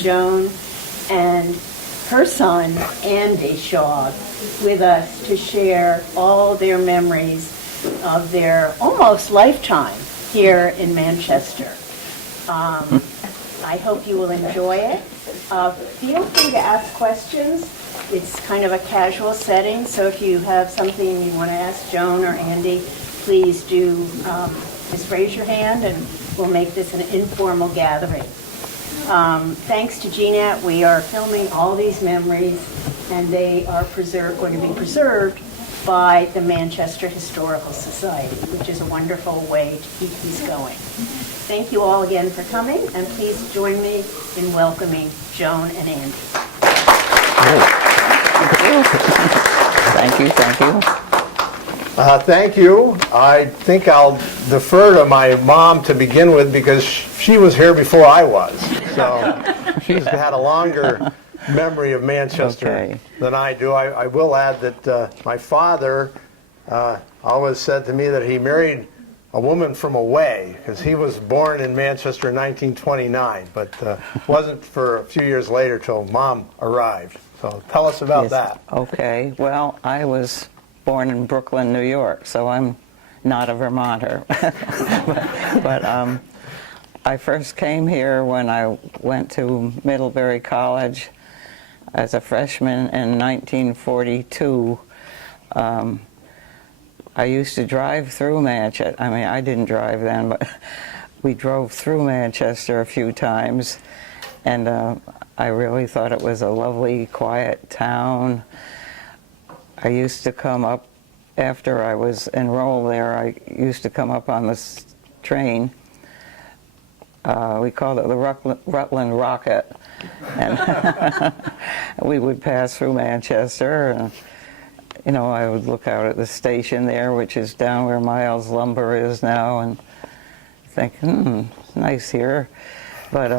Joan and her son, Andy Shaw, with us to share all their memories of their almost lifetime here in Manchester. I hope you will enjoy it. Feel free to ask questions. It's kind of a casual setting, so if you have something you want to ask Joan or Andy, please do just raise your hand and we'll make this an informal gathering. Thanks to GNAT, we are filming all these memories and they are going to be preserved by the Manchester Historical Society, which is a wonderful way to keep these going. Thank you all again for coming, and please join me in welcoming Joan and Andy. Thank you. Thank you. I think I'll defer to my mom to begin with because she was here before I was. So she's had a longer memory of Manchester than I do. I will add that my father always said to me that he married a woman from away because he was born in Manchester in 1929, but wasn't for a few years later till Mom arrived. So tell us about that. Okay. Well, I was born in Brooklyn, New York, so I'm not a Vermonter. but I first came here when I went to Middlebury College as a freshman in 1942. I used to drive through Manchester. I mean, I didn't drive then, but we drove through Manchester a few times, and I really thought it was a lovely, quiet town. I used to come up, after I was enrolled there, I used to come up on this train. We called it the Rutland Rocket, and we would pass through Manchester, and you know, I would look out at the station there, which is down where Miles Lumber is now, and think, it's nice here. But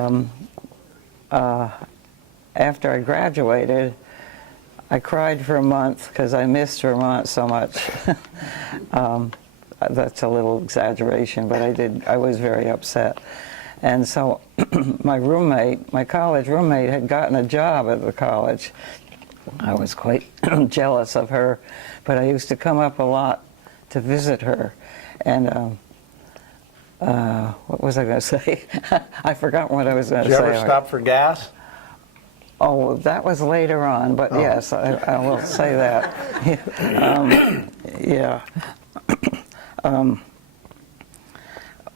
after I graduated, I cried for a month because I missed Vermont so much. That's a little exaggeration, but I was very upset. And so my college roommate had gotten a job at the college. I was quite jealous of her, but I used to come up a lot to visit her. And what was I going to say? I forgot what I was going to say. Did you ever stop for gas? Oh, that was later on, but yes, I will say that.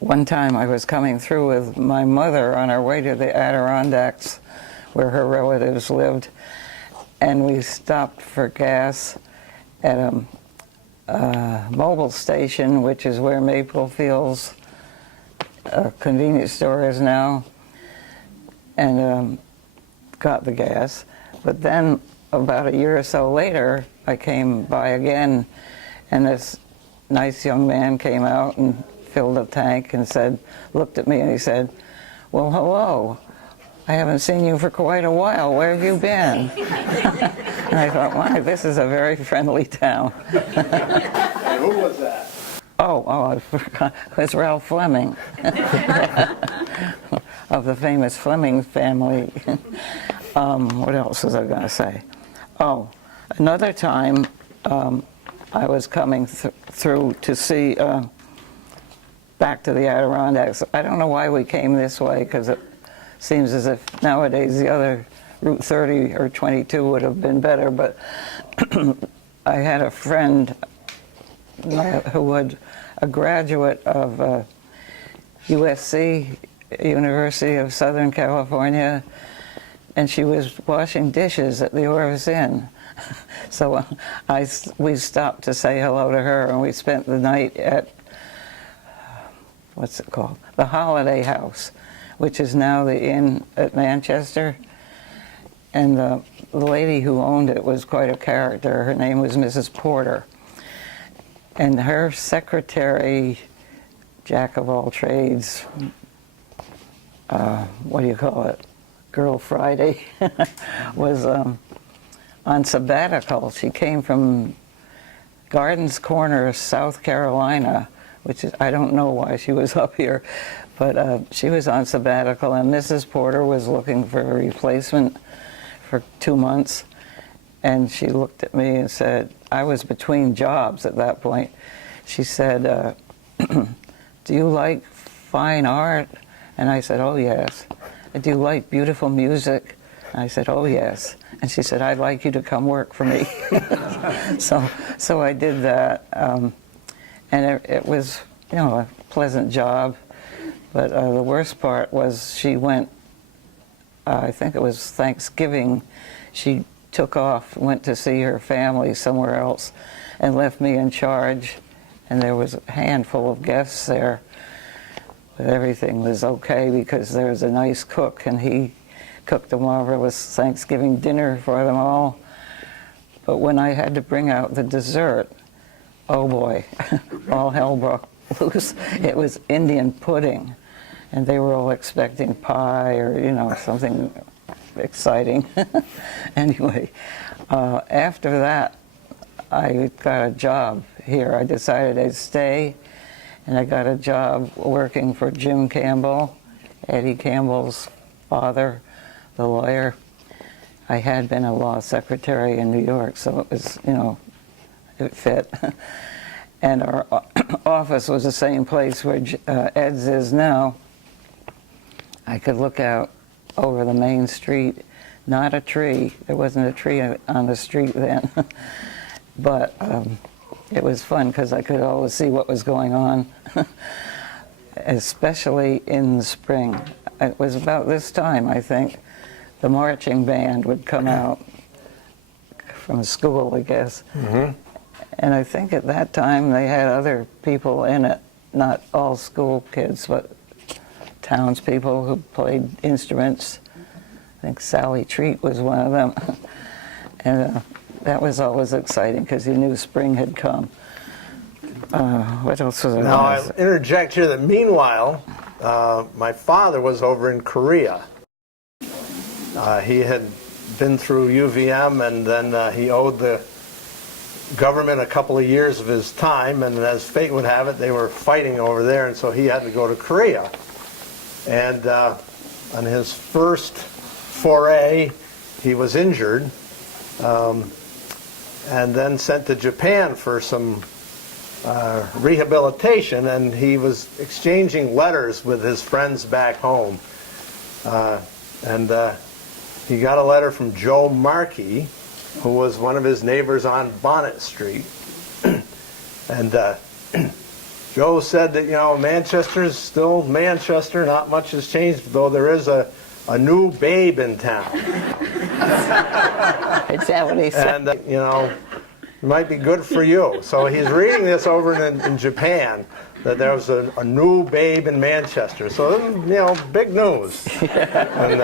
One time I was coming through with my mother on our way to the Adirondacks, where her relatives lived, and we stopped for gas at a Mobil station, which is where Maple Field's convenience store is now, and got the gas. But then about a year or so later, I came by again, and this nice young man came out and filled a tank and looked at me and he said, "Well, hello. I haven't seen you for quite a while. Where have you been?" And I thought, wow, this is a very friendly town. And who was that? I forgot. It was Ralph Fleming of the famous Fleming family. What else was I going to say? Oh, another time I was coming through to see back to the Adirondacks. I don't know why we came this way, because it seems as if nowadays the other Route 30 or 22 would have been better, but I had a friend who was a graduate of USC, University of Southern California, and she was washing dishes at the Orvis Inn. So we stopped to say hello to her, and we spent the night at, what's it called? The Holiday House, which is now the inn at Manchester. And the lady who owned it was quite a character. Her name was Mrs. Porter. And her secretary, jack of all trades, what do you call it? Girl Friday, was on sabbatical. She came from Gardens Corner, South Carolina, which is, I don't know why she was up here, But she was on sabbatical, and Mrs. Porter was looking for a replacement for 2 months. And she looked at me and said, I was between jobs at that point. She said, do you like fine art? And I said, oh, yes. Do you like beautiful music? And I said, oh, yes. And she said, I'd like you to come work for me. So I did that. And it was, a pleasant job. But the worst part was she went, I think it was Thanksgiving, she took off, went to see her family somewhere else, and left me in charge. And there was a handful of guests there. But everything was okay because there was a nice cook, and he cooked a marvelous Thanksgiving dinner for them all. But when I had to bring out the dessert, oh boy, all hell broke loose. It was Indian pudding. And they were all expecting pie or, something exciting. Anyway, after that, I got a job here. I decided I'd stay, and I got a job working for Jim Campbell, Eddie Campbell's father, the lawyer. I had been a law secretary in New York, so it was, it fit. And our office was the same place where Ed's is now. I could look out over the main street, not a tree. There wasn't a tree on the street then. But it was fun because I could always see what was going on, especially in the spring. It was about this time, I think, the marching band would come out from school, I guess. Mm-hmm. And I think at that time they had other people in it, not all school kids, but townspeople who played instruments. I think Sally Treat was one of them. And that was always exciting because you knew spring had come. What else was there? Now, I'll interject here that meanwhile, my father was over in Korea. He had been through UVM, and then he owed the government a couple of years of his time, and as fate would have it, they were fighting over there, and so he had to go to Korea. And on his first foray, he was injured, and then sent to Japan for some rehabilitation, and he was exchanging letters with his friends back home. And he got a letter from Joe Markey, who was one of his neighbors on Bonnet Street. And Joe said that, Manchester is still Manchester, not much has changed, though there is a new babe in town. Is that what he said? And, it might be good for you. So he's reading this over in Japan, that there was a new babe in Manchester. So, big news. And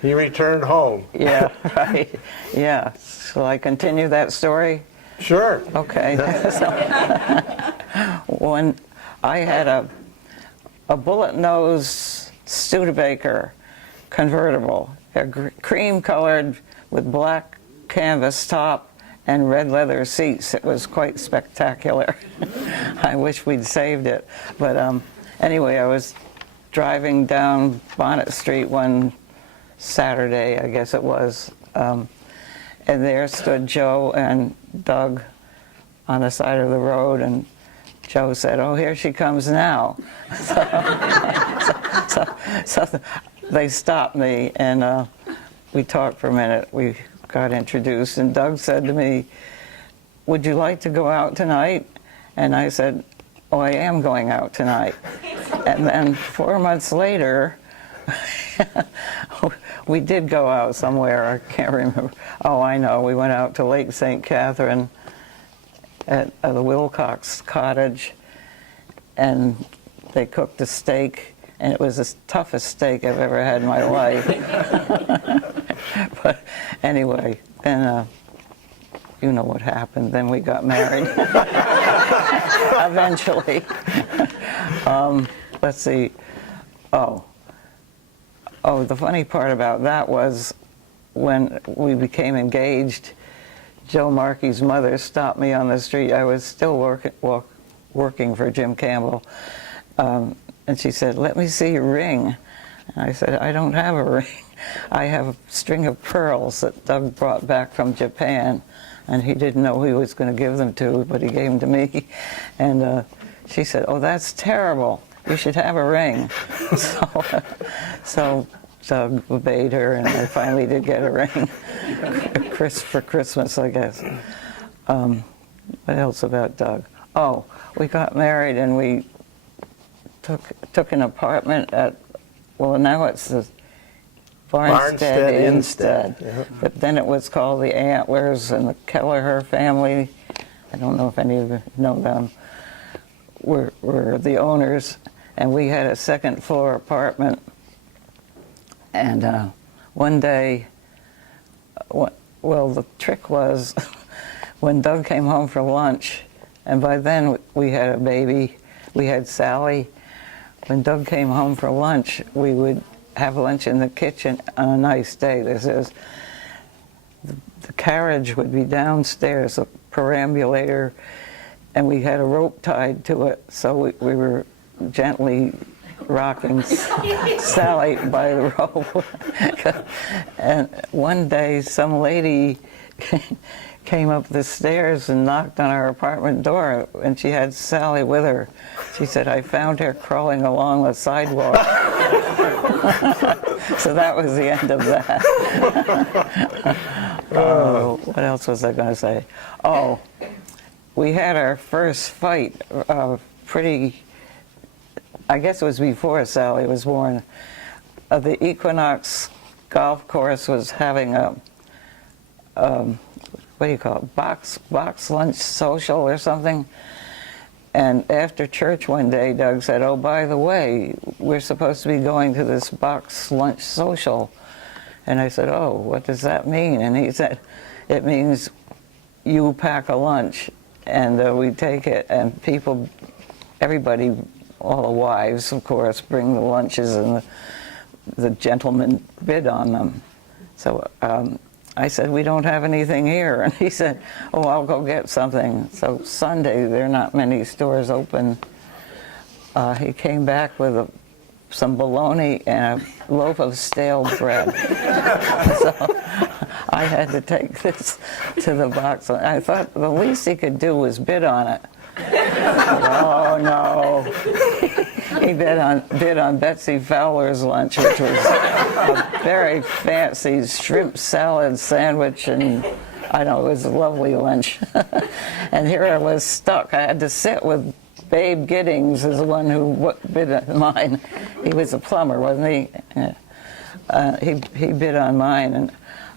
he returned home. Yeah, right. Yeah. Shall I continue that story? Sure. Okay. So, when I had a bullet nose Studebaker convertible, cream-colored with black canvas top and red leather seats. It was quite spectacular. I wish we'd saved it. But anyway, I was driving down Bonnet Street one Saturday, I guess it was, and there stood Joe and Doug on the side of the road, and Joe said, "Oh, here she comes now." So they stopped me, and we talked for a minute. We got introduced, and Doug said to me, "Would you like to go out tonight?" And I said, "Oh, I am going out tonight." And then 4 months later, we did go out somewhere. I can't remember. Oh, I know. We went out to Lake St. Catherine at the Wilcox Cottage, and they cooked a steak, and it was the toughest steak I've ever had in my life. But anyway, then you know what happened. Then we got married. Eventually. Let's see. Oh, the funny part about that was when we became engaged, Joe Markey's mother stopped me on the street. I was still working for Jim Campbell. And she said, "Let me see your ring." And I said, "I don't have a ring. I have a string of pearls that Doug brought back from Japan, and he didn't know who he was going to give them to, but he gave them to me." And she said, "Oh, that's terrible. You should have a ring." So Doug obeyed her, and I finally did get a ring for Christmas, I guess. What else about Doug? Oh, we got married, and we took an apartment at, well, now it's the Barnstead Instead. Yeah. But then it was called the Antlers, and the Kelleher family, I don't know if any of you know them, were the owners, and we had a second floor apartment. And one day, well, the trick was when Doug came home for lunch, and by then we had a baby, we had Sally. When Doug came home for lunch, we would have lunch in the kitchen on a nice day. This is, the carriage would be downstairs, a perambulator, and we had a rope tied to it, so we were gently rocking Sally by the rope. And one day, some lady came up the stairs and knocked on our apartment door, and she had Sally with her. She said, "I found her crawling along the sidewalk." So that was the end of that. What else was I going to say? Oh, we had our first fight I guess it was before Sally was born. The Equinox golf course was having a, what do you call it, box lunch social or something. And after church one day, Doug said, "Oh, by the way, we're supposed to be going to this box lunch social." And I said, "Oh, what does that mean?" And he said, "It means you pack a lunch, and we take it, and everybody, all the wives, of course, bring the lunches, and the gentlemen bid on them." So I said, "We don't have anything here." And he said, "Oh, I'll go get something." So Sunday, there are not many stores open. He came back with some bologna and a loaf of stale bread. So I had to take this to the box. I thought the least he could do was bid on it. Oh, no. He bid on Betsy Fowler's lunch, which was a very fancy shrimp salad sandwich, and I know, it was a lovely lunch. And here I was stuck. I had to sit with Babe Giddings, is the one who bid on mine. He was a plumber, wasn't he? He bid on mine, and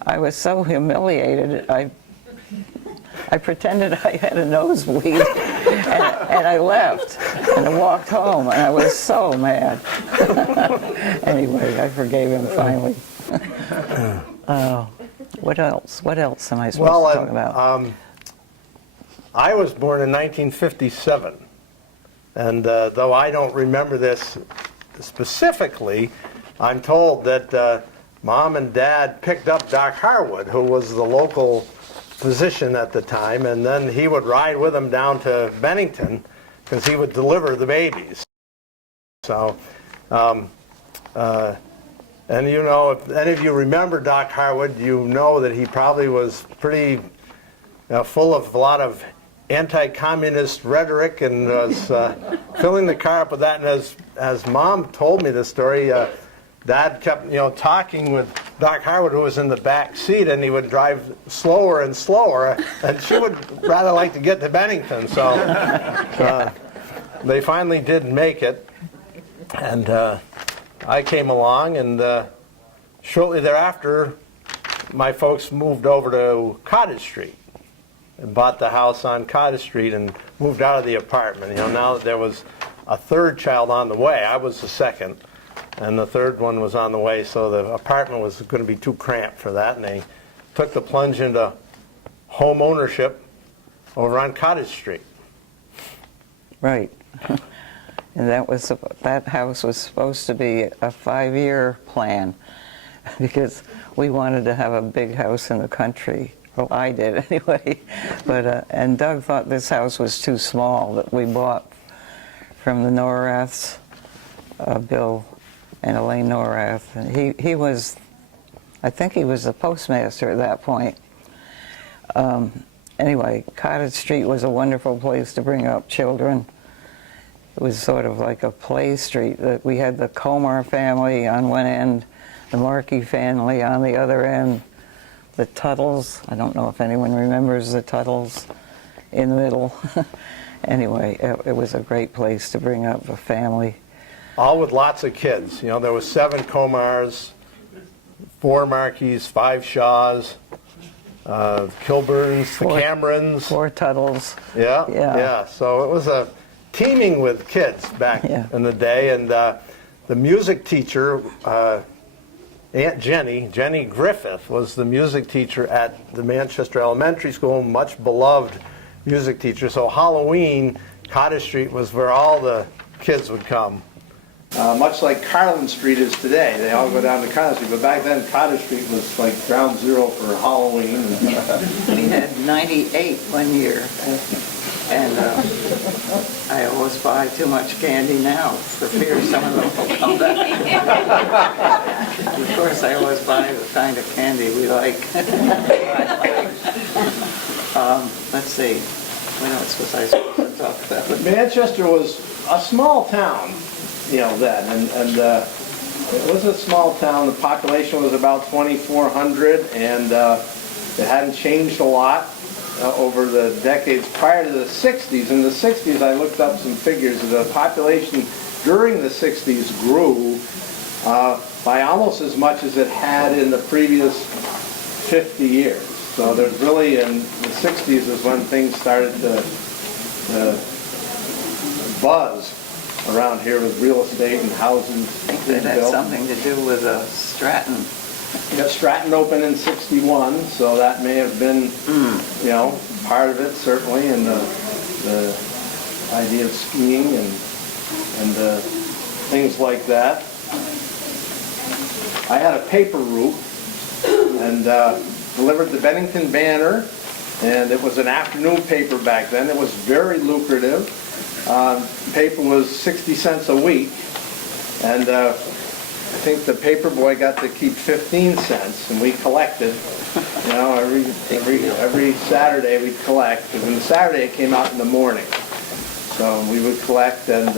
I was so humiliated. I pretended I had a nosebleed, and I left, and I walked home, and I was so mad. Anyway, I forgave him finally. What else? What else am I supposed to talk about? I was born in 1957, and though I don't remember this specifically, I'm told that Mom and Dad picked up Doc Harwood, who was the local physician at the time, and then he would ride with them down to Bennington because he would deliver the babies. So, and you know, if any of you remember Doc Harwood, you know that he probably was pretty full of a lot of anti-communist rhetoric, and was filling the car up with that. And as Mom told me the story, Dad kept, talking with Doc Harwood, who was in the back seat, and he would drive slower and slower, and she would rather like to get to Bennington. So they finally did make it, and I came along, and shortly thereafter, my folks moved over to Cottage Street and bought the house on Cottage Street and moved out of the apartment. Now that there was a third child on the way, I was the second, and the third one was on the way, so the apartment was going to be too cramped for that, and they took the plunge into home ownership over on Cottage Street. Right. And that house was supposed to be a 5-year plan, because we wanted to have a big house in the country. Well, I did anyway. But and Doug thought this house was too small that we bought from the Noraths. Bill and Elaine Norath. And he was, I think he was the postmaster at that point. Anyway, Cottage Street was a wonderful place to bring up children. It was sort of like a play street. That we had the Comer family on one end, the Markey family on the other end, the Tuttles. I don't know if anyone remembers the Tuttles in the middle. Anyway, it was a great place to bring up a family. All with lots of kids. You know, there was 7 Comars, 4 Markeys, 5 Shaws, Kilburns, the Camerons. 4 Tuttles. Yeah. So it was a teeming with kids back in the day, and the music teacher, Aunt Jenny Griffith, was the music teacher at the Manchester Elementary School, much beloved music teacher. So Halloween, Cottage Street was where all the kids would come. Much like Carlin Street is today. They all go down to Cottage Street, but back then Cottage Street was like ground zero for Halloween. We had 98 one year, and I always buy too much candy now for fear some of them will come back. Of course, I always buy the kind of candy we like. Let's see, what else was I supposed to talk about? Manchester was a small town, you know, then, and it was a small town. The population was about 2,400, and it hadn't changed a lot over the decades prior to the 60s. In the 60s, I looked up some figures. The population during the 60s grew by almost as much as it had in the previous 50 years. So there's really, in the 60s is when things started to buzz around here with real estate and housing. I think that had something to do with Stratton. Yeah, Stratton opened in 61, so that may have been, you know, part of it, certainly, and the idea of skiing and things like that. I had a paper route and delivered the Bennington Banner, and it was an afternoon paper back then. It was very lucrative. Paper was 60 cents a week, and I think the paper boy got to keep 15 cents, and we collected. You know, every Saturday we'd collect, because on Saturday it came out in the morning. So we would collect, and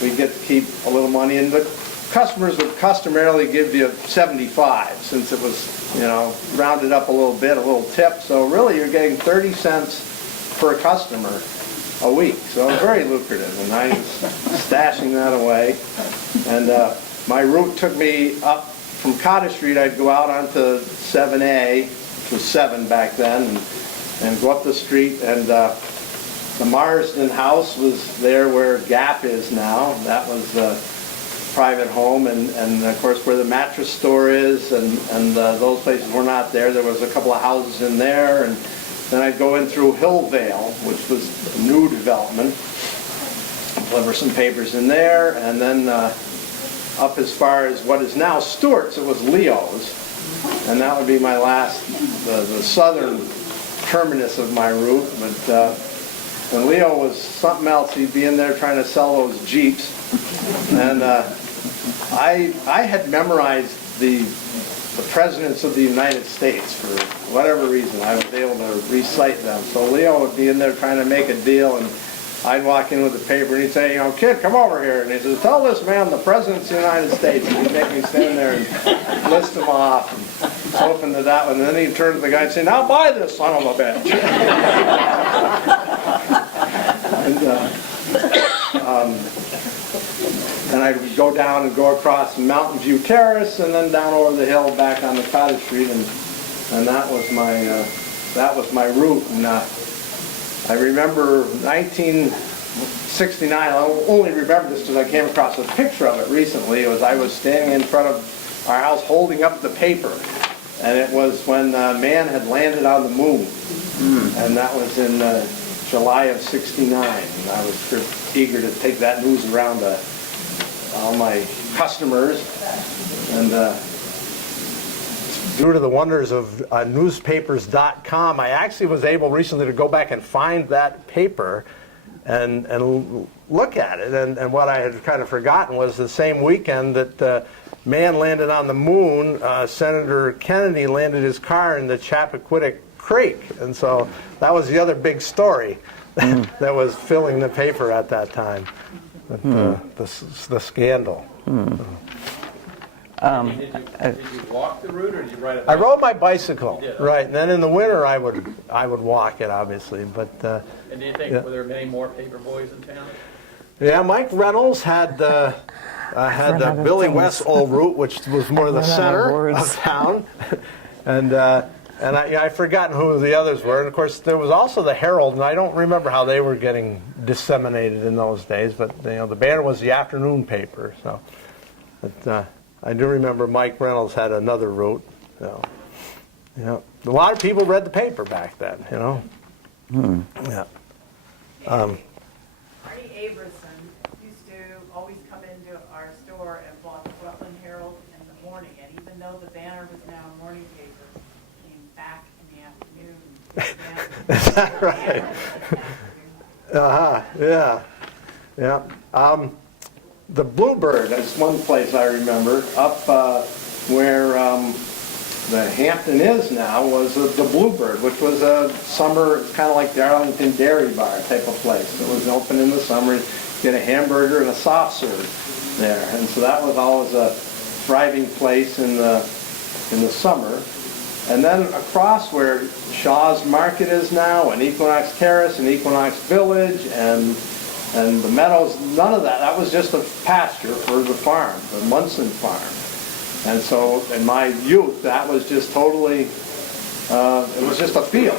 we'd get to keep a little money, and the customers would customarily give you 75, since it was, you know, rounded up a little bit, a little tip. So really you're getting 30 cents per customer a week. So very lucrative, and I was stashing that away. And my route took me up from Cottage Street. I'd go out onto 7A, which was 7 back then, and go up the street, and the Marsden house was there where Gap is now. That was private home, and of course where the mattress store is, and those places were not there. There was a couple of houses in there, and then I'd go in through Hillvale, which was a new development, deliver some papers in there, and then up as far as what is now Stewart's. It was Leo's, and that would be my last, the southern terminus of my route. But when Leo was something else, he'd be in there trying to sell those Jeeps. And I had memorized the presidents of the United States for whatever reason. I was able to recite them. So Leo would be in there trying to make a deal, and I'd walk in with the paper, and he'd say, you know, kid, come over here. And he says, tell this man the presidents of the United States. And he'd make me stand there and list them off, and open to that one. And then he'd turn to the guy and say, now buy this son of a bitch. And I would go down and go across Mountain View Terrace, and then down over the hill back on the Cottage Street, and that was my route. And I remember 1969. I only remember this because I came across a picture of it recently. I was standing in front of our house holding up the paper, and it was when man had landed on the moon, and that was in July of '69. And I was eager to take that news around to all my customers, and due to the wonders of newspapers.com, I actually was able recently to go back and find that paper, and look at it. And what I had kind of forgotten was the same weekend that man landed on the moon, Senator Kennedy landed his car in the Chappaquiddick Creek. And so that was the other big story that was filling the paper at that time, the scandal. Did you walk the route or did you ride a I bike? rode my bicycle, You did, right, and then in the winter I would walk it, obviously, but And do you think, Yeah. were there many more paper boys in town? yeah, Mike Reynolds had the Run out of Billy things. Westall route, which was more the Run out of center words. of town, and I've forgotten who the others were, and of course there was also the Herald, and I don't remember how they were getting disseminated in those days, but the Banner was the afternoon paper, so. But, I do remember Mike Reynolds had another route. So, a lot of people read the paper back then. Yeah. Marty Aberson used to always come into our store and bought the Rutland Herald in the morning, and even though the Banner was now a morning paper, came back in the afternoon. Is that right? Yeah. Yeah. The Bluebird is one place I remember, up where the Hampton is now, was the Bluebird, which was a summer, kind of like the Arlington Dairy Bar type of place. It was open in the summer, you get a hamburger and a soft serve there. And so that was always a thriving place in the summer. And then across where Shaw's Market is now, and Equinox Terrace, and Equinox Village, and the meadows, none of that. That was just a pasture for the farm, the Munson farm. And so in my youth, that was just totally, it was just a field,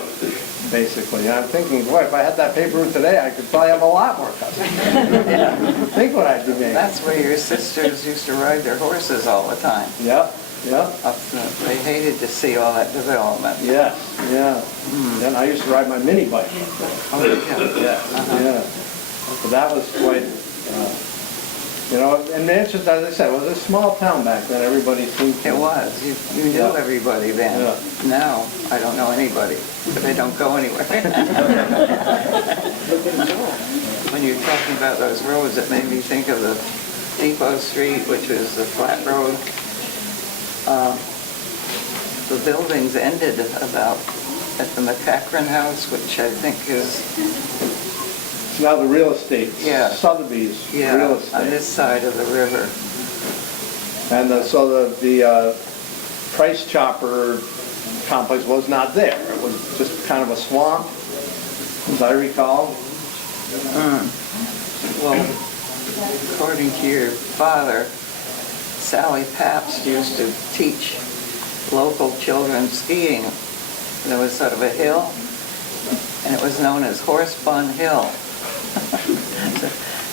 basically. And I'm thinking, boy, if I had that paper route today, I could probably have a lot more customers. Think what I'd be making. That's where your sisters used to ride their horses all the time. Yep. They hated to see all that development. Yes, yeah. And I used to ride my mini bike. Yeah. But that was quite, and Manchester, as I said, was a small town back then. Everybody seemed to. It was. You knew Yeah. everybody then. Yeah. Now, I don't know anybody, but they don't go anywhere. When you're talking about those roads, it made me think of the Depot Street, which was the flat road. The buildings ended about at the McCachran House, which I think is, It's now the real estate. Yeah. Sotheby's yeah, real on estate. this side of the river. And so the Price Chopper complex was not there. It was just kind of a swamp, as I recall. Well, according to your father, Sally Pabst used to teach local children skiing. There was sort of a hill, and it was known as Horse Bun Hill.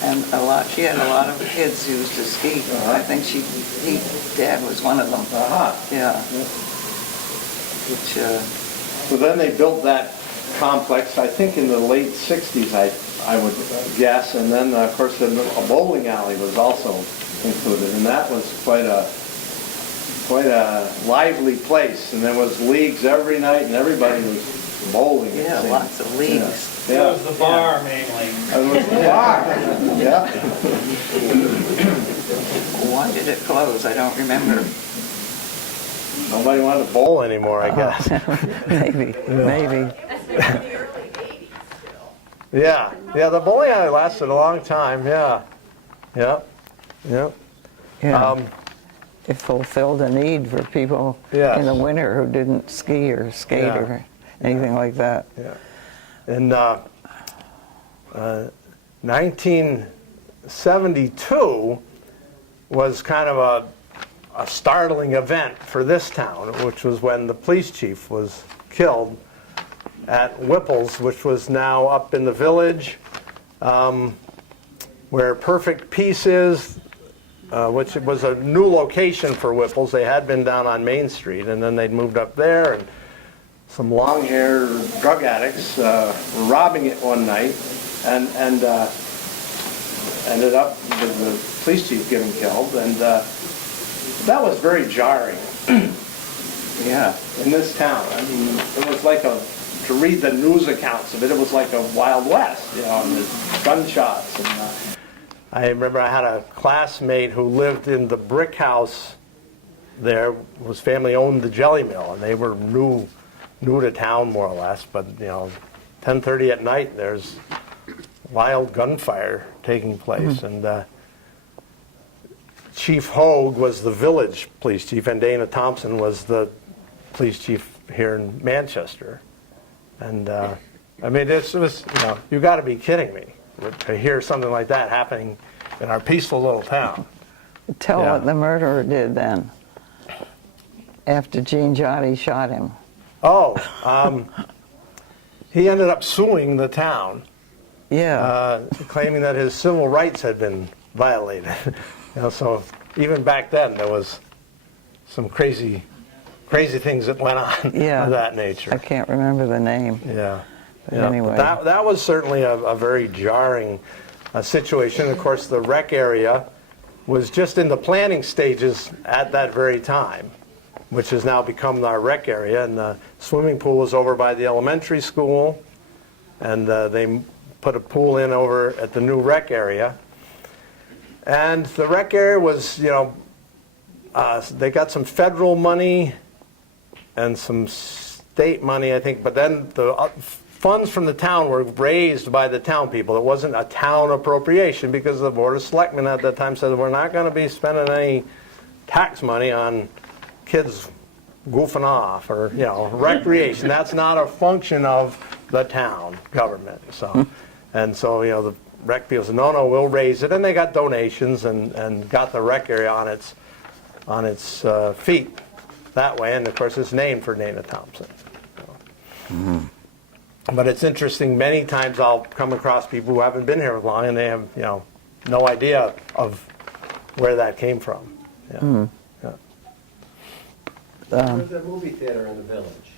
And she had a lot of kids who used to ski. I think Dad was one of them. Yeah. Which, So then they built that complex, I think in the late 60s, I would guess. And then, of course, a bowling alley was also included. And that was quite a lively place. And there was leagues every night, and everybody was bowling. it yeah, seemed. lots of leagues. Yeah. It was the bar mainly. It was the bar. Yeah. Why did it close? I don't remember. Nobody wanted to bowl anymore, I guess. Maybe. That's in the early 80s still. Yeah. The bowling alley lasted a long time. Yeah. Yeah. It fulfilled a need for people Yes. in the winter who didn't ski or skate Yeah. or anything like that. Yeah. In 1972 was kind of a startling event for this town, which was when the police chief was killed at Whipple's, which was now up in the village, where Perfect Peace is, which was a new location for Whipple's. They had been down on Main Street, and then they'd moved up there, and some long-haired drug addicts were robbing it one night, and ended up with the police chief getting killed, and that was very jarring. Yeah, in this town. I mean, it was like to read the news accounts of it, it was like a Wild West, and the gunshots. And I remember I had a classmate who lived in the brick house there. His family owned the jelly mill, and they were new to town more or less. But 10:30 at night, there's wild gunfire taking place, and Chief Hogue was the village police chief, and Dana Thompson was the police chief here in Manchester. And I mean, it was, you got to be kidding me to hear something like that happening in our peaceful little town. Tell what the murderer did then, after Gene Jotti shot him. Oh, he ended up suing the town. Yeah. Claiming that his civil rights had been violated. So even back then there was some crazy things that went on of that nature. I can't remember the name. Yeah. Anyway. That was certainly a very jarring situation. Of course, the rec area was just in the planning stages at that very time, which has now become our rec area. And the swimming pool was over by the elementary school, and they put a pool in over at the new rec area. And the rec area was, they got some federal money and some state money, I think, but then the funds from the town were raised by the town people. It wasn't a town appropriation because the Board of Selectmen at that time said, we're not going to be spending any tax money on kids goofing off or, recreation. That's not a function of the town government. So, the rec people said, no, we'll raise it. And they got donations and got the rec area on its feet that way. And, of course, it's named for Dana Thompson. So. But it's interesting, many times I'll come across people who haven't been here long and they have, no idea of where that came from. Yeah. There was a movie theater in the village.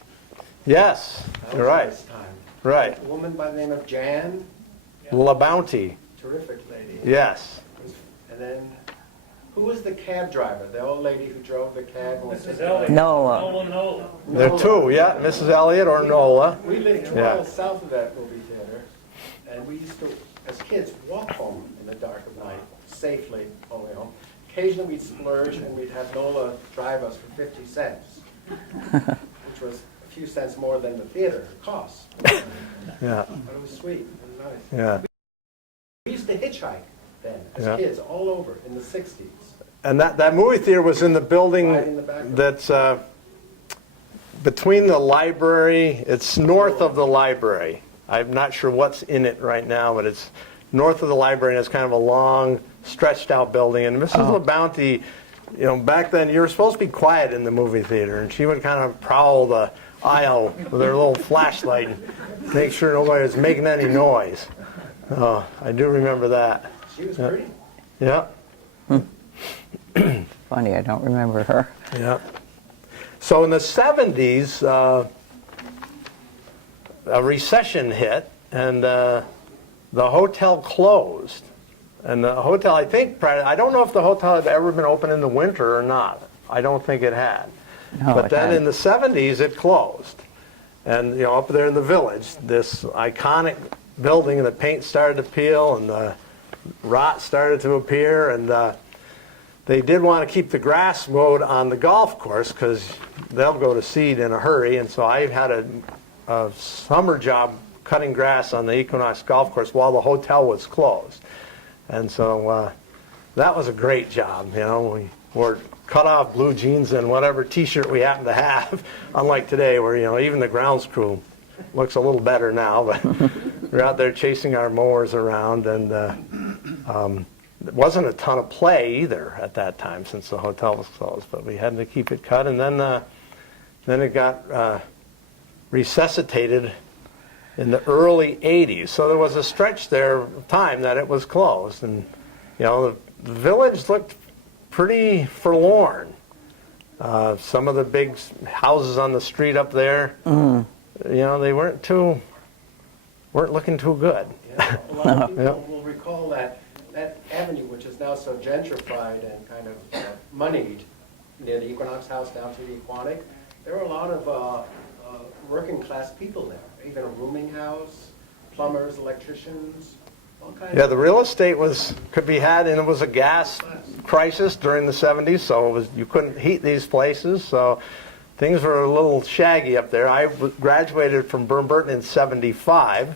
Yes, you're right. This time. Right. A woman by the name of Jan, La Bounty. terrific lady. Yes. And then, who was the cab driver? The old lady who drove the cab? Mrs. Elliott. Nola. There are two, yeah, Mrs. Elliott or Nola. We lived 2 Yeah. miles south of that movie theater, and we used to, as kids, walk home in the dark of night, safely, only home. Occasionally we'd splurge and we'd have Nola drive us for 50 cents, which was a few cents more than the theater cost. Yeah, But it was sweet, it was nice. yeah. We used to hitchhike then, as Yeah. kids, all over in the 60s. And that movie theater was in the building Right in the back. that's between the library. It's north of the library. I'm not sure what's in it right now, but it's north of the library, and it's kind of a long, stretched out building. And Mrs. La Bounty, back then you were supposed to be quiet in the movie theater, and she would kind of prowl the aisle with her little flashlight and make sure nobody was making any noise. I do remember that. She was pretty. Yeah. Funny, I don't remember her. Yeah. So in the 70s, a recession hit, and the hotel closed. And the hotel, I don't know if the hotel had ever been open in the winter or not. I don't think it had. No, But it then hadn't. in the 70s, it closed. And, up there in the village, this iconic building, and the paint started to peel, and the rot started to appear, and they did want to keep the grass mowed on the golf course because they'll go to seed in a hurry. And so I had a summer job cutting grass on the Equinox golf course while the hotel was closed. And so that was a great job. We wore cut-off blue jeans and whatever T-shirt we happened to have, unlike today where, even the grounds crew looks a little better now, but we're out there chasing our mowers around, and there wasn't a ton of play either at that time since the hotel was closed, but we had to keep it cut, and then it got resuscitated in the early 80s. So there was a stretch there of time that it was closed, and the village looked pretty forlorn. Some of the big houses on the street up there, they weren't looking too good. Yeah, a lot of people will recall that avenue, which is now so gentrified and kind of moneyed, near the Equinox House down to the Aquatic, there were a lot of working class people there, even a rooming house, plumbers, electricians, all kinds Yeah, of. the real estate could be had, and it was a gas crisis during the 70s, so you couldn't heat these places, so things were a little shaggy up there. I graduated from Burton in 75,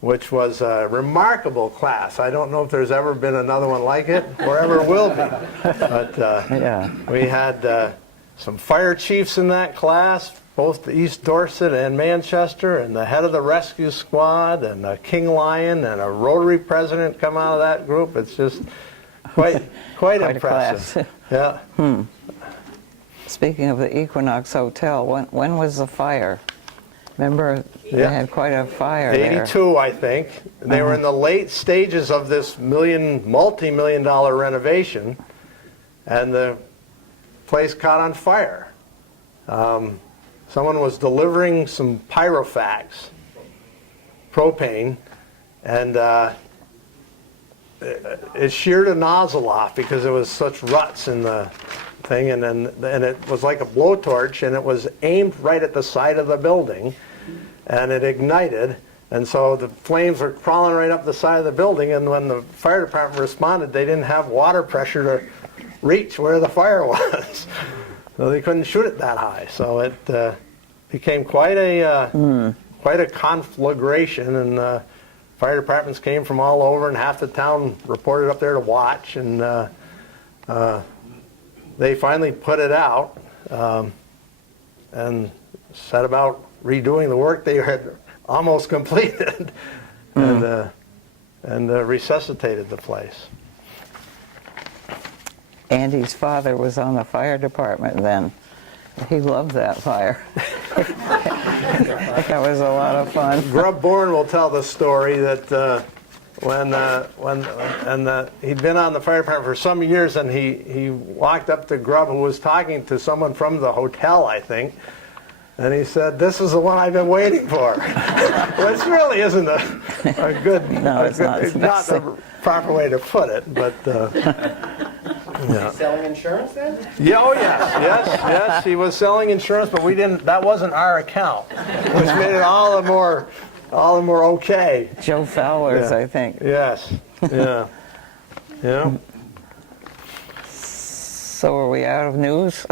which was a remarkable class. I don't know if there's ever been another one like it, or ever will be. But Yeah. we had some fire chiefs in that class, both East Dorset and Manchester, and the head of the rescue squad, and a King Lion, and a Rotary president come out of that group. It's just quite Quite a impressive. class. Yeah. Speaking of the Equinox Hotel, when was the fire? Remember, they Yeah. had quite a fire there. 82, I think. They were in the late stages of this multi-million-dollar renovation, and the place caught on fire. Someone was delivering some pyrofax, propane, and it sheared a nozzle off because there was such ruts in the thing, and it was like a blowtorch, and it was aimed right at the side of the building, and it ignited, and so the flames were crawling right up the side of the building, and when the fire department responded, they didn't have water pressure to reach where the fire was. So they couldn't shoot it that high. So it became quite a conflagration, and fire departments came from all over, and half the town reported up there to watch, and they finally put it out and set about redoing the work they had almost completed, and resuscitated the place. Andy's father was on the fire department then. He loved that fire. That was a lot of fun. Grub Bourne will tell the story that he'd been on the fire department for some years, and he walked up to Grub, who was talking to someone from the hotel, I think, and he said, "This is the one I've been waiting for." Which really isn't a good, No, it's not. it's not the proper way to put it, but yeah. Selling insurance then? Yeah, oh yes, he was selling insurance, but we didn't. That wasn't our account, which made it all the more okay. Joe Fowler's, Yeah. I think. Yes, yeah, yeah. So are we out of news?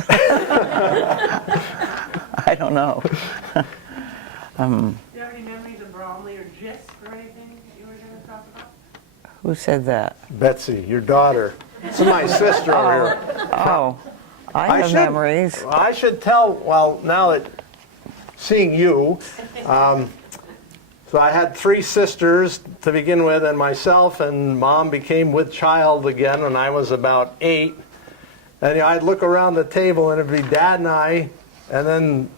I don't know. Do you have any memories of Bromley or Gist or anything that you were going to talk about? Who said that? Betsy, your daughter. This is my sister over here. Oh, I have memories. I should tell. Well, now that seeing you. So I had 3 sisters to begin with, and myself, and Mom became with child again when I was about 8. And I'd look around the table, and it'd be Dad and I, and then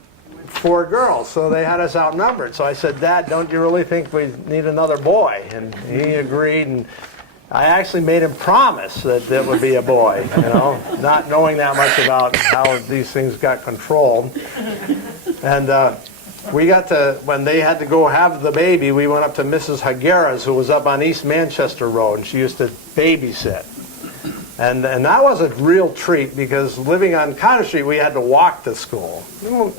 4 girls. So they had us outnumbered. So I said, "Dad, don't you really think we need another boy?" And he agreed, and I actually made him promise that it would be a boy, not knowing that much about how these things got controlled. And we got to, when they had to go have the baby, we went up to Mrs. Higuera's, who was up on East Manchester Road, and she used to babysit. And that was a real treat, because living on Cottage Street, we had to walk to school.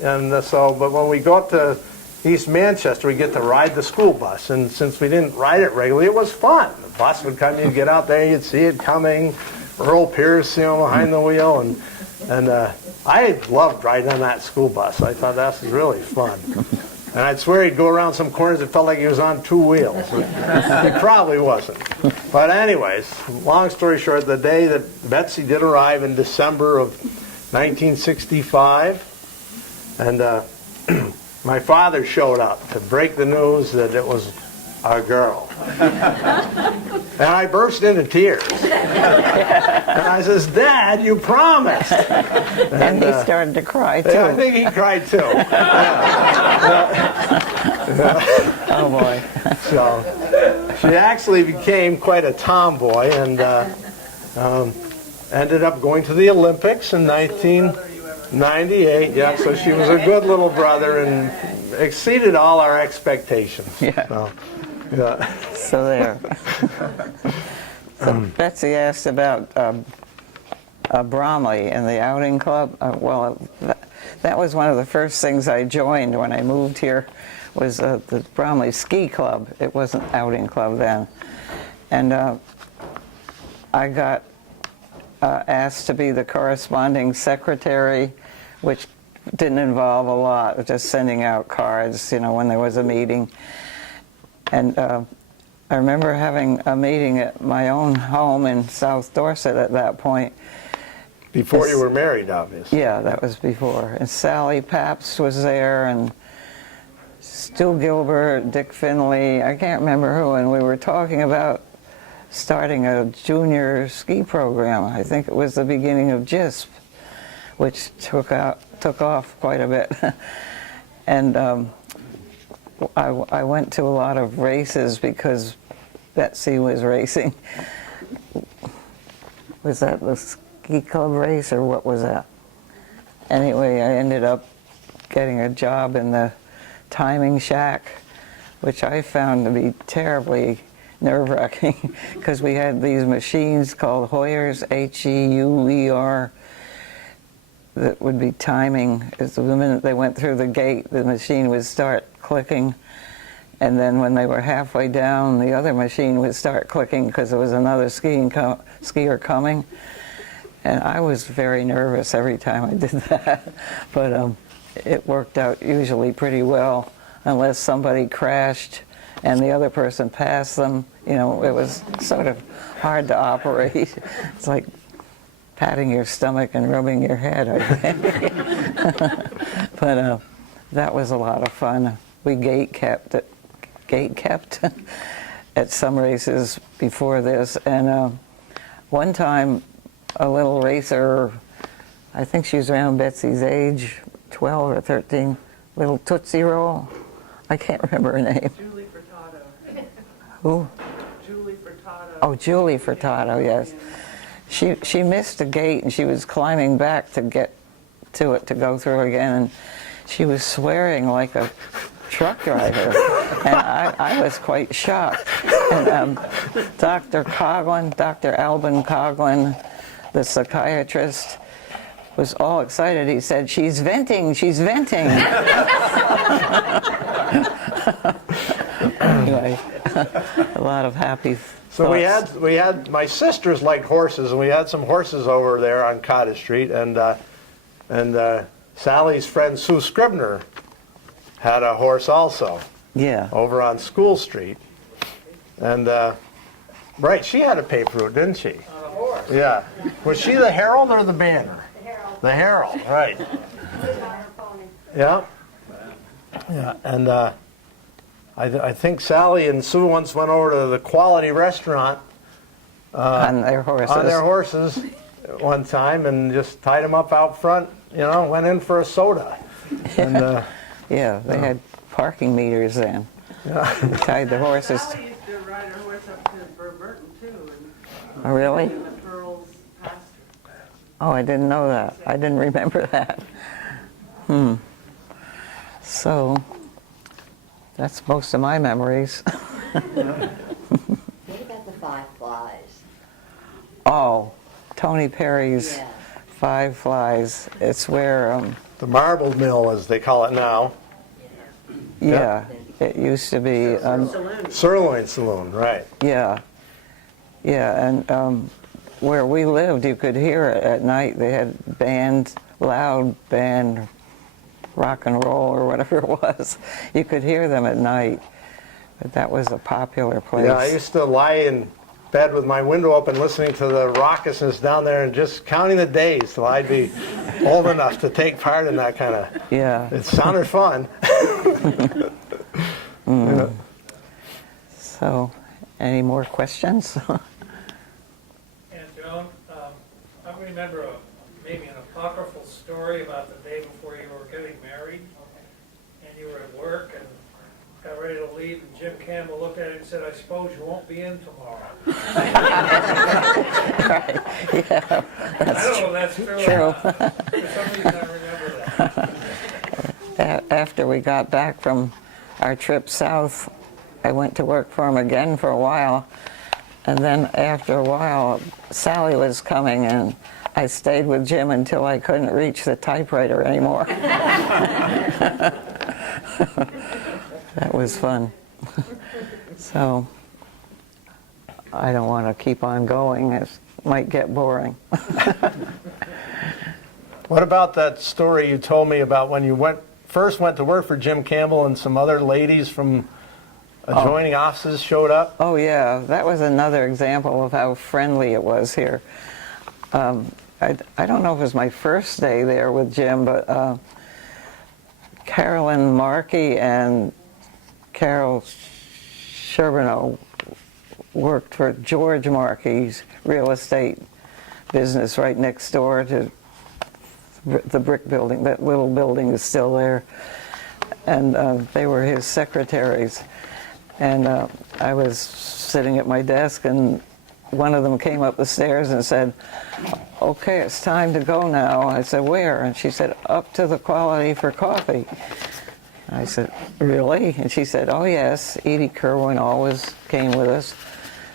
And but when we go up to East Manchester, we get to ride the school bus. And since we didn't ride it regularly, it was fun. The bus would come, you'd get out there, you'd see it coming. Earl Pierce, behind the wheel. And I loved riding on that school bus. I thought that was really fun. And I'd swear he'd go around some corners, it felt like he was on 2 wheels. He probably wasn't. But anyways, long story short, the day that Betsy did arrive in December of 1965, and my father showed up to break the news that it was a girl. And I burst into tears. And I says, "Dad, you promised." And he started to cry, too. Yeah, I think he cried, too. Oh, boy. So she actually became quite a tomboy, and ended up going to the Olympics in 1998. Yeah, so she was a good little brother and exceeded all our expectations. Yeah. So, yeah. So there. So Betsy asked about Bromley in the outing club. That was one of the first things I joined when I moved here, was the Bromley Ski Club. It wasn't outing club then. And I got asked to be the corresponding secretary, which didn't involve a lot, just sending out cards, when there was a meeting. And I remember having a meeting at my own home in South Dorset at that point. Before you were married, obviously. Yeah, that was before. And Sally Papst was there, and Stu Gilbert, Dick Finley, I can't remember who, and we were talking about starting a junior ski program. I think it was the beginning of GISP, which took off quite a bit. And I went to a lot of races because Betsy was racing. Was that the ski club race, or what was that? Anyway, I ended up getting a job in the timing shack, which I found to be terribly nerve-wracking because we had these machines called Heuer, H-E-U-E-R, that would be timing. As the minute they went through the gate, the machine would start clicking, and then when they were halfway down, the other machine would start clicking because there was another skier coming. And I was very nervous every time I did that, but it worked out usually pretty well, unless somebody crashed and the other person passed them. It was sort of hard to operate. It's like patting your stomach and rubbing your head, I think. But that was a lot of fun. We gate kept at some races before this, and one time a little racer, I think she was around Betsy's age, 12 or 13, little Tootsie Roll. I can't remember her name. Julie Furtado. Who? Julie Furtado. Oh, Julie Furtado, yes. She missed a gate, and she was climbing back to get to it to go through again, and she was swearing like a truck driver, and I was quite shocked. And Dr. Alban Coughlin, the psychiatrist, was all excited. He said, "She's venting, she's venting." Anyway, a lot of happy So thoughts. we had my sisters liked horses, and we had some horses over there on Cottage Street, and Sally's friend Sue Scribner had a horse also. Yeah. Over on School Street, and right, she had a paper route, didn't she? On a horse. Yeah. Was she the Herald or the Banner? The Herald, right. Yeah. Yeah, and I think Sally and Sue once went over to the Quality Restaurant On their horses. One time and just tied them up out front, went in for a soda. And, Yeah, they had parking meters then. Tied the horses. Sally used to ride her horse up to Burton too, Oh, really? in the Pearls pasture. Oh, I didn't know that. I didn't remember that. So, that's most of my memories. What about the Five Flies? Oh, Tony Perry's Yeah. Five Flies. It's where, the Marble Mill, as they call it now. yeah, it used to be, Sirloin Saloon, right. yeah, and where we lived, you could hear it at night. They had loud band, rock and roll or whatever it was. You could hear them at night, but that was a popular place. Yeah, I used to lie in bed with my window open listening to the raucousness down there and just counting the days till I'd be old enough to take part in that kind of... Yeah. It sounded fun. Yeah. So, any more questions? And Joan, I remember maybe an apocryphal story about the day before you were getting married, and you were at work and got ready to leave, and Jim Campbell looked at it and said, "I suppose you won't be in tomorrow." Right. Yeah, I don't know if that's true true. or not. For some reason, I remember that. After we got back from our trip south, I went to work for him again for a while, and then after a while, Sally was coming, and I stayed with Jim until I couldn't reach the typewriter anymore. That was fun. So I don't want to keep on going. It might get boring. What about that story you told me about when you first went to work for Jim Campbell and some other ladies from adjoining offices showed up? Oh yeah, that was another example of how friendly it was here. I don't know if it was my first day there with Jim, but Carolyn Markey and Carol Sherbino worked for George Markey's real estate business right next door to the brick building. That little building is still there. And they were his secretaries. And I was sitting at my desk, and one of them came up the stairs and said, "Okay, it's time to go now." I said, "Where?" And she said, "Up to the Quality for Coffee." I said, "Really?" And she said, "Oh yes, Edie Kerwin always came with us."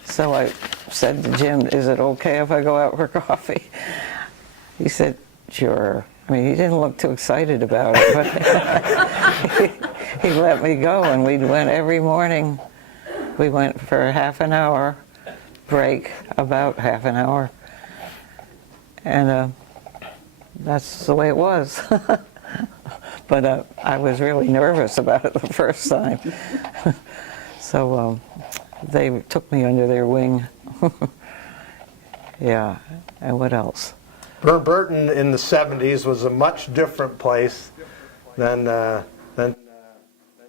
So I said to Jim, "Is it okay if I go out for coffee?" He said, "Sure." I mean, he didn't look too excited about it, but he let me go, and we went every morning. We went for a half an hour break, about half an hour, and that's the way it was. But I was really nervous about it the first time. So they took me under their wing. Yeah, and what else? Burton in the 70s was a much different place than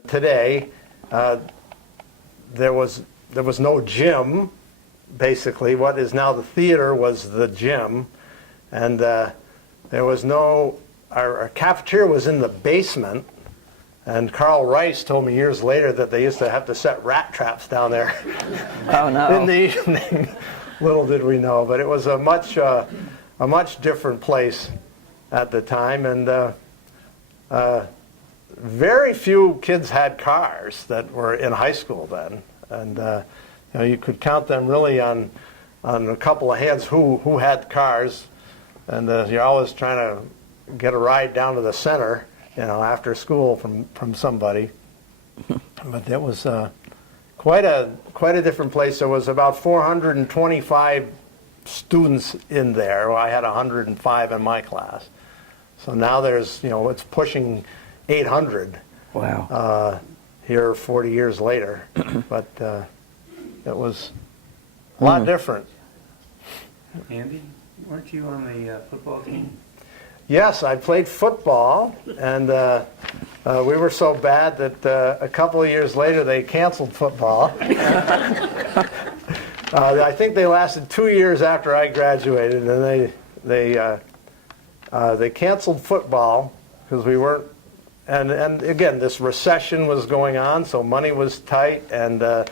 today. There was no gym. Basically, what is now the theater was the gym, and there was no. Our cafeteria was in the basement, and Carl Rice told me years later that they used to have to set rat traps down there. Oh no! In the evening. Little did we know, but it was a much different place at the time, and very few kids had cars that were in high school then, and you could count them really on a couple of hands who had cars, and you're always trying to get a ride down to the center, after school from somebody. But it was quite a different place. There was about 425 students in there. Well, I had 105 in my class. So now there's, it's pushing 800. Wow. Here 40 years later. But it was a lot different. Andy, weren't you on the football team? Yes, I played football, and we were so bad that a couple of years later they canceled football. I think they lasted 2 years after I graduated, and they canceled football because we weren't. And again, this recession was going on, so money was tight, and the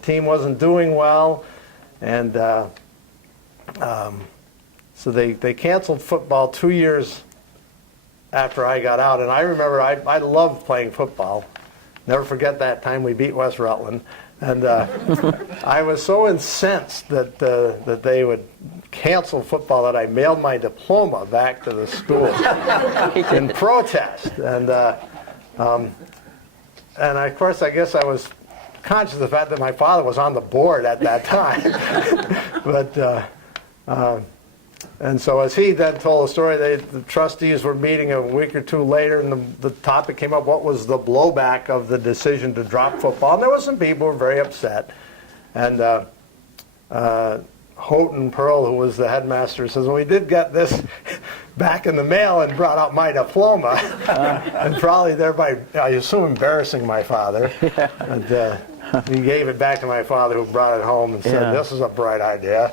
team wasn't doing well, and so they canceled football 2 years after I got out. And I remember I loved playing football. Never forget that time we beat West Rutland. And I was so incensed that they would cancel football that I mailed my diploma back to the school in protest. And of course, I guess I was conscious of the fact that my father was on the board at that time. But and so as he then told the story, the trustees were meeting a week or two later, and the topic came up, what was the blowback of the decision to drop football? And there were some people who were very upset. And Houghton Pearl, who was the headmaster, says, well, we did get this back in the mail and brought out my diploma. And probably thereby, I assume, embarrassing my father. Yeah. And, he gave it back to my father, who brought it home and said, "This is a bright idea."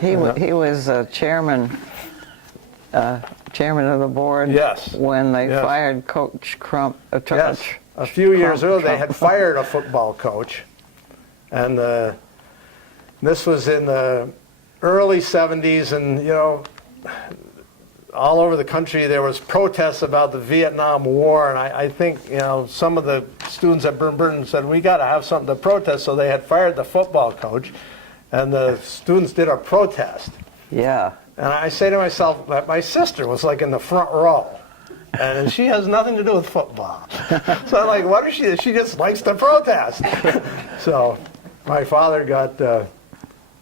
He was chairman of the board. Yes. When they fired Coach Crump. Yes. A few years earlier, they had fired a football coach, and this was in the early '70s, and all over the country there was protests about the Vietnam War, and I think some of the students at Burton said, we got to have something to protest, so they had fired the football coach, and the students did a protest, Yeah. And I say to myself that my sister was like in the front row, and she has nothing to do with football. So I'm like, what is she? She just likes to protest. So my father got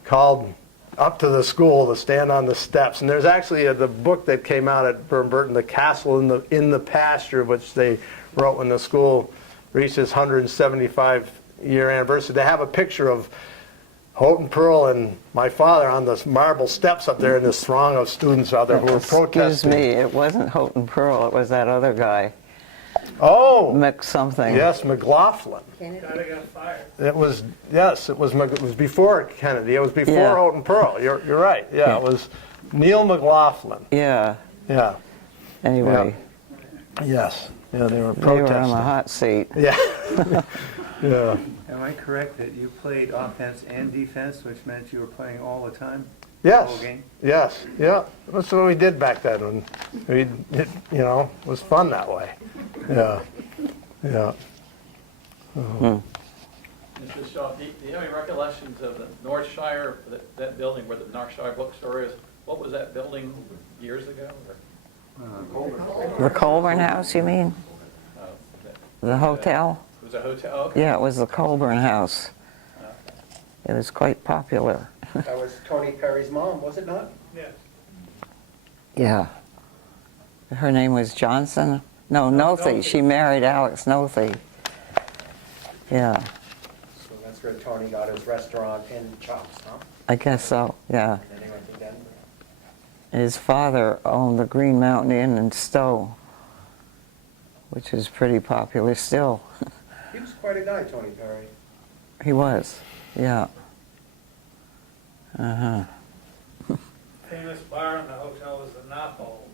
called up to the school to stand on the steps. And there's actually the book that came out at Burton, The Castle in the Pasture, which they wrote when the school reached its 175-year anniversary. They have a picture of Houghton Pearl and my father on the marble steps up there in this throng of students out there who were protesting. Excuse me, it wasn't Houghton Pearl, it was that other guy. Oh! Mick something. Yes, McLaughlin. Guy that got fired. It was before Kennedy. It was before Houghton Pearl. You're right. Yeah, it was Neil McLaughlin. Yeah. Yeah. Anyway. Yeah. Yes. Yeah, they were They protesting. were on the hot seat. Yeah. Yeah. Am I correct that you played offense and defense, which meant you were playing all the time? Yes. The whole game? Yes. Yeah. That's what we did back then. When it was fun that way. Yeah. Yeah. Mr. Shaw, do you have any recollections of the Northshire, that building where the Northshire bookstore is? What was that building years ago? The Colburn House, you mean? The hotel? It was a hotel? Okay. Yeah, it was the Colburn House. It was quite popular. That was Tony Perry's mom, was it not? Yes. Yeah. Her name was Johnson? No, Nothey. She married Alex Nothey. Yeah, So that's where Tony got his restaurant in Chops, huh? I guess so, yeah. And then he went to Denver. His father owned the Green Mountain Inn in Stowe, which is pretty popular still. He was quite a guy, Tony Perry. He was, yeah. Uh-huh. Famous bar in the hotel was the Knot Hole.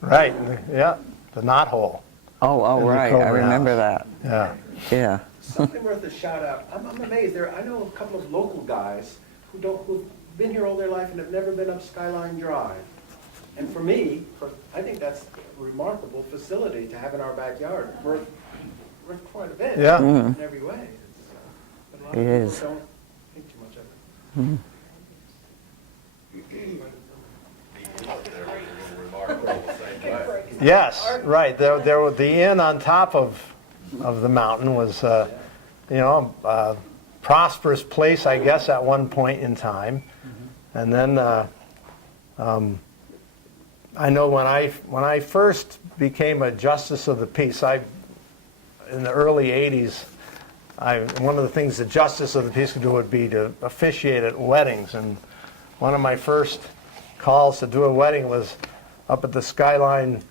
Right. Yeah. The knothole. Oh, In the right, I Colburn remember House. that. Yeah. Yeah. Something worth a shout out. I'm amazed. I know a couple of local guys who've been here all their life and have never been up Skyline Drive. And for me, I think that's a remarkable facility to have in our backyard. Worth quite a bit. Yeah. Mhm. In every way. But a lot It of people is. don't think too much of it. Mhm. Yes, right. There was the inn on top of the mountain was, a prosperous place, I guess, at one point in time. And then I know when I first became a justice of the peace, in the early '80s, one of the things the justice of the peace could do would be to officiate at weddings. And one of my first calls to do a wedding was up at the Skyline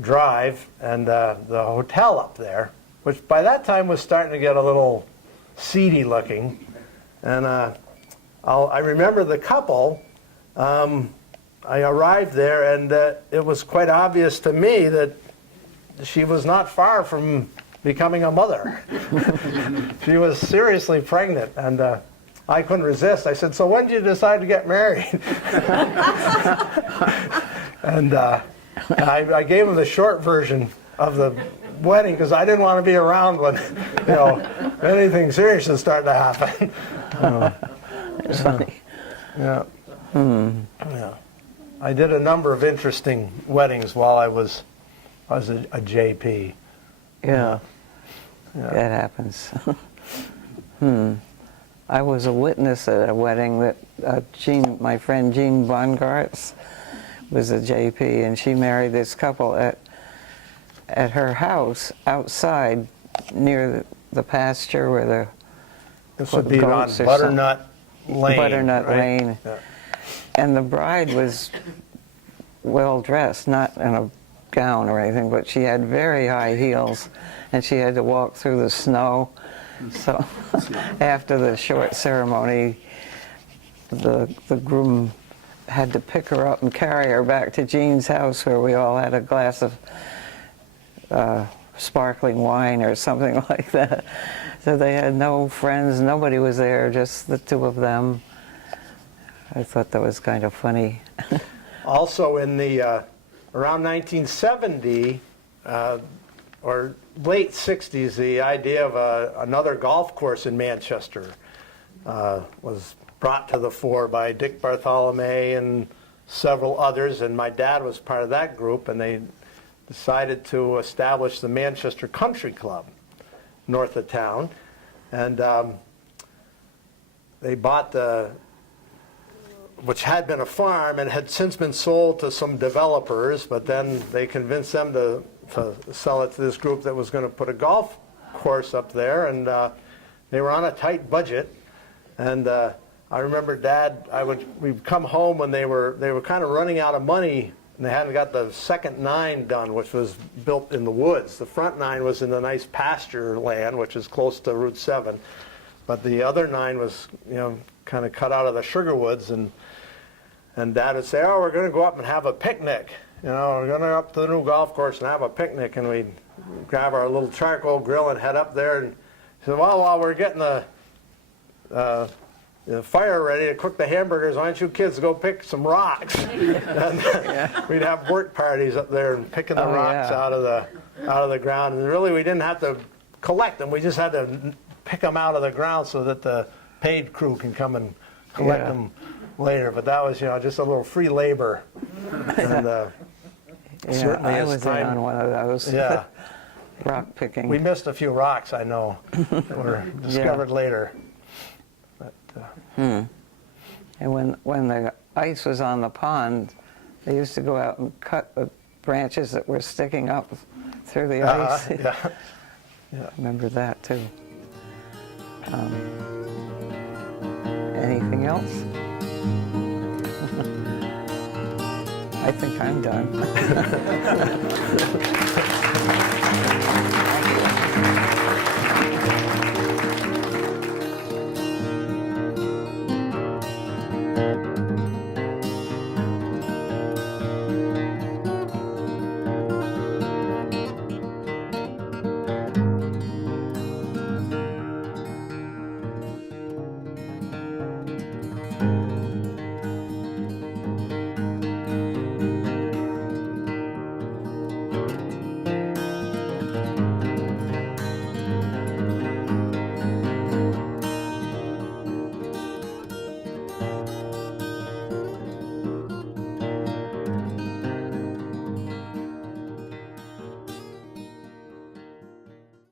Drive and the hotel up there, which by that time was starting to get a little seedy looking. And I remember the couple, I arrived there and it was quite obvious to me that she was not far from becoming a mother. She was seriously pregnant, and I couldn't resist. I said, "So when did you decide to get married?" And I gave him the short version of the wedding because I didn't want to be around when anything serious is starting to happen. It's funny. Yeah. Yeah. I did a number of interesting weddings while I was a JP. Yeah. Yeah. That happens. I was a witness at a wedding that my friend Jean Bongartz was a JP, and she married this couple at her house outside near the pasture where This would be on goats or Butternut Lane. Butternut right? Lane. Yeah. And the bride was well dressed, not in a gown or anything, but she had very high heels, and she had to walk through the snow. So after the short ceremony, the groom had to pick her up and carry her back to Jean's house, where we all had a glass of sparkling wine or something like that. So they had no friends, nobody was there, just the two of them. I thought that was kind of funny. Also in the around 1970 or late 60s, the idea of another golf course in Manchester was brought to the fore by Dick Bartholomew and several others, and my dad was part of that group, and they decided to establish the Manchester Country Club north of town. And they bought which had been a farm and had since been sold to some developers, but then they convinced them to sell it to this group that was going to put a golf course up there, and they were on a tight budget. And I remember Dad, we'd come home when they were kind of running out of money, and they hadn't got the second 9 done, which was built in the woods. The front 9 was in the nice pasture land, which is close to Route 7, but the other 9 was, kind of cut out of the sugar woods, and Dad would say, "Oh, we're going to go up and have a picnic. We're going to go up to the new golf course and have a picnic." And we'd grab our little charcoal grill and head up there. And he said, "Well, while we're getting the fire ready to cook the hamburgers, why don't you kids go pick some rocks?" And we'd have work parties up there and picking the rocks out of the ground. And really, we didn't have to collect them. We just had to pick them out of the ground so that the paid crew can come and collect them later. But that was, just a little free labor. And certainly I as was time, on one of those. Yeah. Rock picking. We missed a few rocks, I know, that were discovered later. But, And when the ice was on the pond, they used to go out and cut the branches that were sticking up through the ice. Yeah. I remember that too. Anything else? I think I'm done.